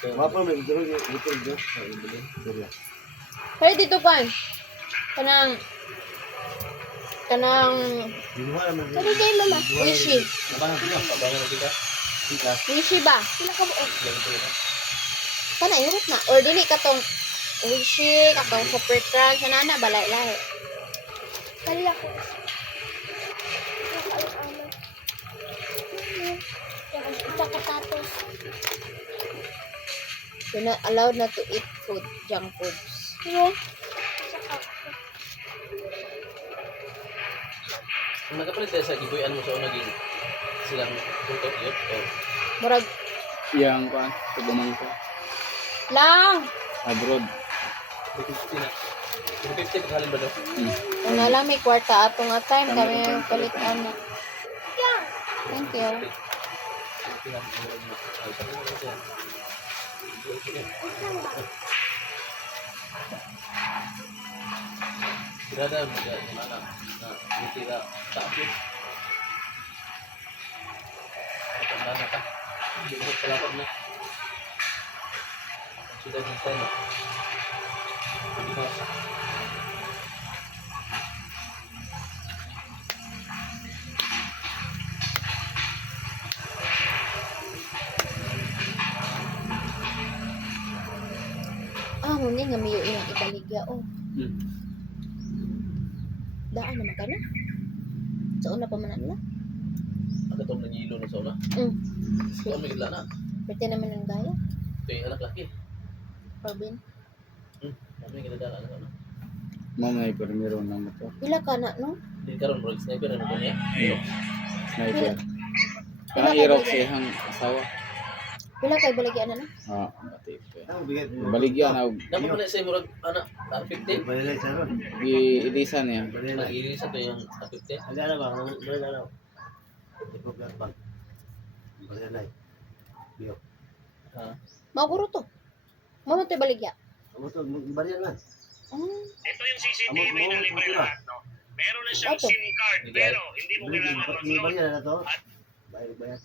Wapa may duro ito dito. Pero dito kan. Kanang Sabi kay mama, Wishi. Wishi ba? Sila ka buo. Kana irot na. Or dili katong Wishi, katong super crunch, nana balay lahi. Kali ako. Tapos. You're not allowed not to eat food, junk foods. Ano? Nakapalit tayo sa gibuyan mo sa unang silang tutok yun. Murag Yang pa, tugumang ko. lang. Abroad. 50 na. 50 paghalin ba daw? Kung lang may kwarta atong nga time kami yung palit na. Thank you. Berada di mana? Nah, tidak takut. Tanda kah? Untuk pelapor na. Sudah bisa na. Huni nga mayo ilang ibaligya oh. Hmm. Daan naman ka na. Sa una pa man na. Ada tong nangilo na sa una. Kung may na. Pwede naman ng gaya. Ito yung anak laki. Robin. Kami kinadala na. Mamay permiro ng motor. Pila ka na no? Di karon bro, sniper ano ba niya? Sniper. Pila Ang ka irok baligya? siyang asawa. Pila kay baligya na no? Ah, bati pa. Ang bigat. Baligyan na Dapat mo na sa murag anak 50. Balay sa ron. i-ilisan niya. Balay. Nag-iri sa to yung 50. Ada na ba? Balay na. Ito ba bang? Balay na. Biyo. Ha. Maguro to. Mamo tay baligya. Amo to balay na. Ito yung CCTV na libre lahat, no? Meron na siyang Opo. SIM card, pero hindi mo kailangan mag-load. Balay na to. Bayad.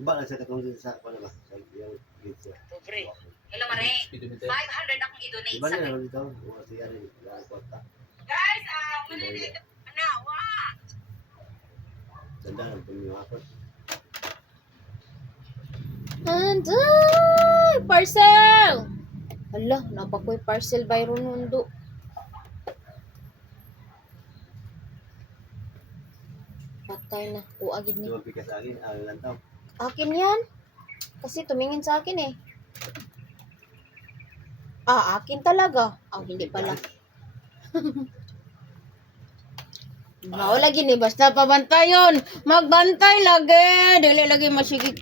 Iba lang sa katong sa ano ba? Sa yung gate siya. Free. Hello, Mare. Speedometer. 500 akong i-donate Iba sa na naman dito. Mga siya rin. Lahat kwarta. guys. Maniliit na. Wow. Tanda lang kung yung hapon. Anday! Parcel! Hala, napakoy parcel by Ronundo. Patay na. Uagid ni. Ito pikas sa akin. Lantaw. Akin yan. Kasi tumingin sa akin eh. Akin talaga. Hindi pala. Mao lagi ni basta pabantayon. Magbantay lagi. Dili lagi masigig